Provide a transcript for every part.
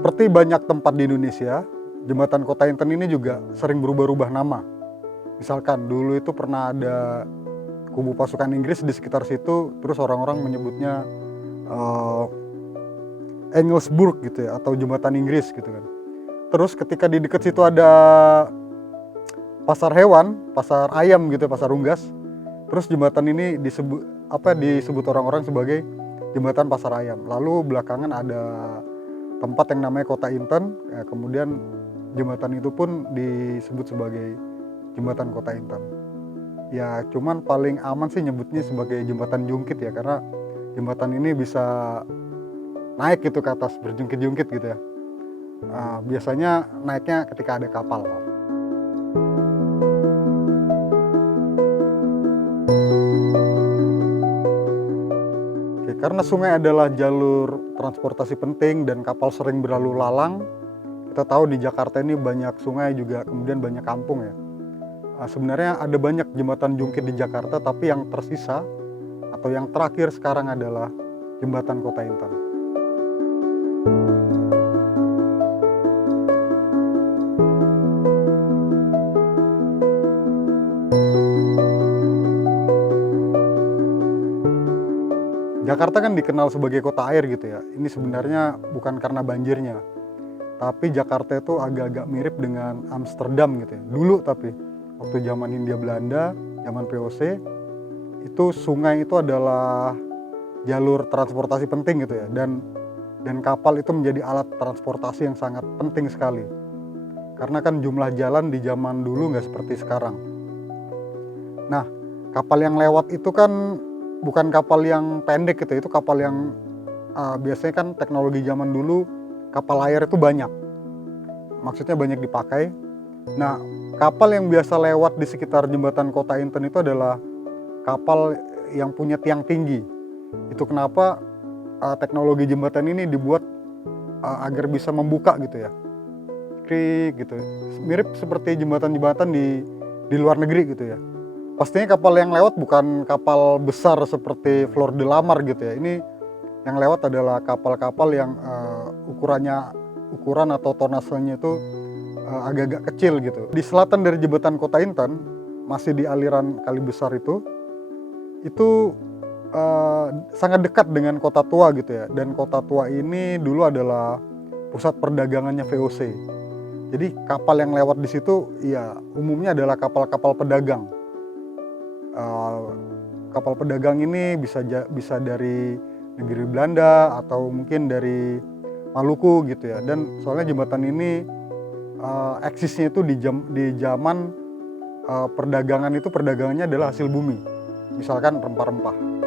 Seperti banyak tempat di Indonesia, jembatan Kota Inten ini juga sering berubah-ubah nama. Misalkan dulu itu pernah ada kubu pasukan Inggris di sekitar situ, terus orang-orang menyebutnya Engelsburg gitu ya, atau jembatan Inggris gitu kan. Terus ketika di dekat situ ada pasar hewan, pasar ayam gitu, pasar unggas. Terus jembatan ini disebut orang-orang sebagai jembatan pasar ayam. Lalu belakangan ada tempat yang namanya Kota Inten, ya, kemudian jembatan itu pun disebut sebagai jembatan Kota Inten. Ya cuman paling aman sih nyebutnya sebagai jembatan Jungkit ya, karena jembatan ini bisa naik gitu ke atas, berjungkit-jungkit gitu ya. Biasanya naiknya ketika ada kapal. Oke, karena sungai adalah jalur transportasi penting dan kapal sering berlalu lalang, kita tahu di Jakarta ini banyak sungai juga, kemudian banyak kampung ya. Sebenarnya ada banyak jembatan jungkit di Jakarta, tapi yang tersisa atau yang terakhir sekarang adalah jembatan Kota Inten. Jakarta kan dikenal sebagai kota air gitu ya. Ini sebenarnya bukan karena banjirnya, tapi Jakarta itu agak-agak mirip dengan Amsterdam gitu ya. Dulu tapi waktu zaman Hindia Belanda, zaman VOC, itu sungai itu adalah jalur transportasi penting gitu ya. Dan kapal itu menjadi alat transportasi yang sangat penting sekali. Karena kan jumlah jalan di zaman dulu nggak seperti sekarang. Nah, kapal yang lewat itu kan bukan kapal yang pendek gitu, itu kapal yang biasanya kan teknologi zaman dulu kapal layar itu banyak, maksudnya banyak dipakai. Nah, kapal yang biasa lewat di sekitar jembatan Kota Inten itu adalah kapal yang punya tiang tinggi. Itu kenapa teknologi jembatan ini dibuat agar bisa membuka gitu ya, krik gitu, mirip seperti jembatan-jembatan di luar negeri gitu ya. Pastinya kapal yang lewat bukan kapal besar seperti Flor de la Mar gitu ya. Ini yang lewat adalah kapal-kapal yang ukuran atau tonasenya itu agak-agak kecil gitu. Di selatan dari jembatan Kota Inten, masih di aliran Kali Besar itu sangat dekat dengan Kota Tua gitu ya. Dan Kota Tua ini dulu adalah pusat perdagangannya VOC. Jadi kapal yang lewat di situ ya umumnya adalah kapal-kapal pedagang. Kapal pedagang ini bisa dari negeri Belanda atau mungkin dari Maluku gitu ya. Dan soalnya jembatan ini eksisnya itu di zaman perdagangannya adalah hasil bumi, misalkan rempah-rempah.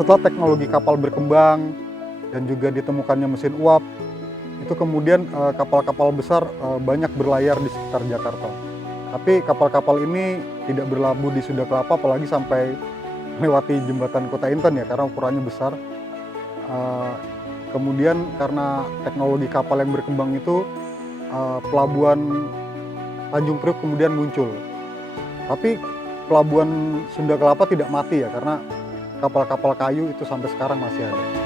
Setelah teknologi kapal berkembang dan juga ditemukannya mesin uap, itu kemudian kapal-kapal besar banyak berlayar di sekitar Jakarta. Tapi kapal-kapal ini tidak berlabuh di Sunda Kelapa, apalagi sampai melewati jembatan Kota Inten ya, karena ukurannya besar. Kemudian karena teknologi kapal yang berkembang itu, pelabuhan Tanjung Priok kemudian muncul. Tapi pelabuhan Sunda Kelapa tidak mati ya, karena kapal-kapal kayu itu sampai sekarang masih ada.